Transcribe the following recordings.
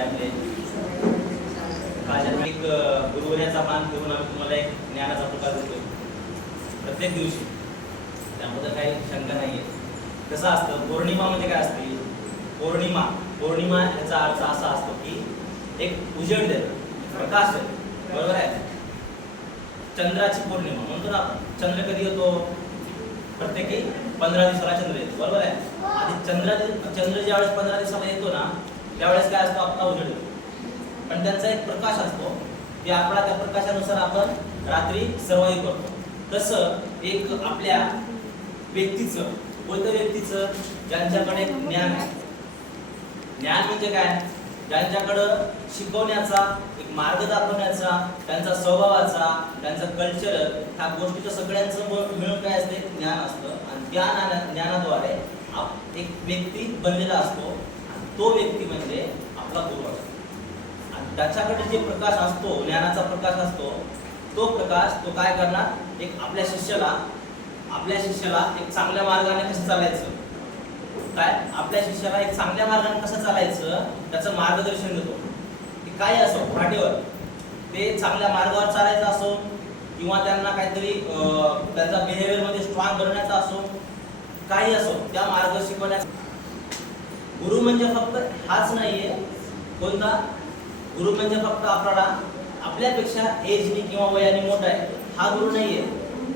आपले एक गुरुवर्याचा मान घेऊन आम्ही तुम्हाला एक ज्ञानाचा प्रकार देतोय प्रत्येक दिवशी, त्यामध्ये काही शंका नाहीये. कसं असतं, पौर्णिमा म्हणजे काय असते? पौर्णिमा याचा अर्थ असा असतो की एक उजेड देतो, प्रकाश देतो, बरोबर आहे. चंद्राची पौर्णिमा म्हणतो ना आपण. चंद्र कधी येतो? प्रत्येकी 15 दिवसाला चंद्र येतो, बरोबर आहे. आणि चंद्र ज्यावेळेस 15 दिवसाला येतो ना, त्यावेळेस काय असतो? आपला उजेड येतो. पण त्यांचा एक प्रकाश असतो, ते आपला त्या प्रकाशानुसार आपण रात्री सर्वाइव्ह करतो. तसं एक आपल्या व्यक्तीचं, कोणत्या व्यक्तीचं? ज्यांच्याकडे ज्ञान आहे. ज्ञान म्हणजे काय? ज्यांच्याकडं शिकवण्याचा, एक मार्ग दाखवण्याचा, त्यांचा स्वभावाचा, त्यांचा कल्चर, ह्या गोष्टीचं सगळ्यांचं मिळून काय असते? ज्ञान असतं. आणि त्या ज्ञानाद्वारे एक व्यक्ती बनलेला असतो. आणि तो व्यक्ती म्हणजे आपला गुरु असतो. आणि त्याच्याकडे जे प्रकाश असतो, ज्ञानाचा प्रकाश असतो, तो प्रकाश तो काय करणार? एक आपल्या शिष्याला एक चांगल्या मार्गाने कसं चालायचं, आपल्या शिष्याला एक चांगल्या मार्गाने कसं चालायचं त्याचं मार्गदर्शन देतो. ते काय असो, फाटीवर ते चांगल्या मार्गावर चालायचं असो, किंवा त्यांना काहीतरी त्यांचा बिहेवियर मध्ये स्ट्रॉंग बनवण्याचा असो, काही असो, त्या मार्ग शिकवण्याचा. गुरु म्हणजे फक्त हाच नाहीये. कोणता? गुरु म्हणजे फक्त आपल्यापेक्षा एजनी किंवा वयाने मोठा आहे, हा गुरु नाहीये.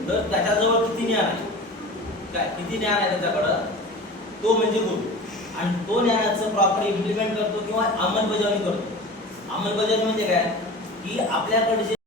तर त्याच्याजवळ किती ज्ञान आहे, किती ज्ञान आहे त्याच्याकडं, तो म्हणजे गुरु. आणि तो ज्ञानाचं प्रॉपर इम्प्लिमेंट करतो किंवा अंमलबजावणी करतो. अंमलबजावणी म्हणजे काय? की आपल्याकडे जे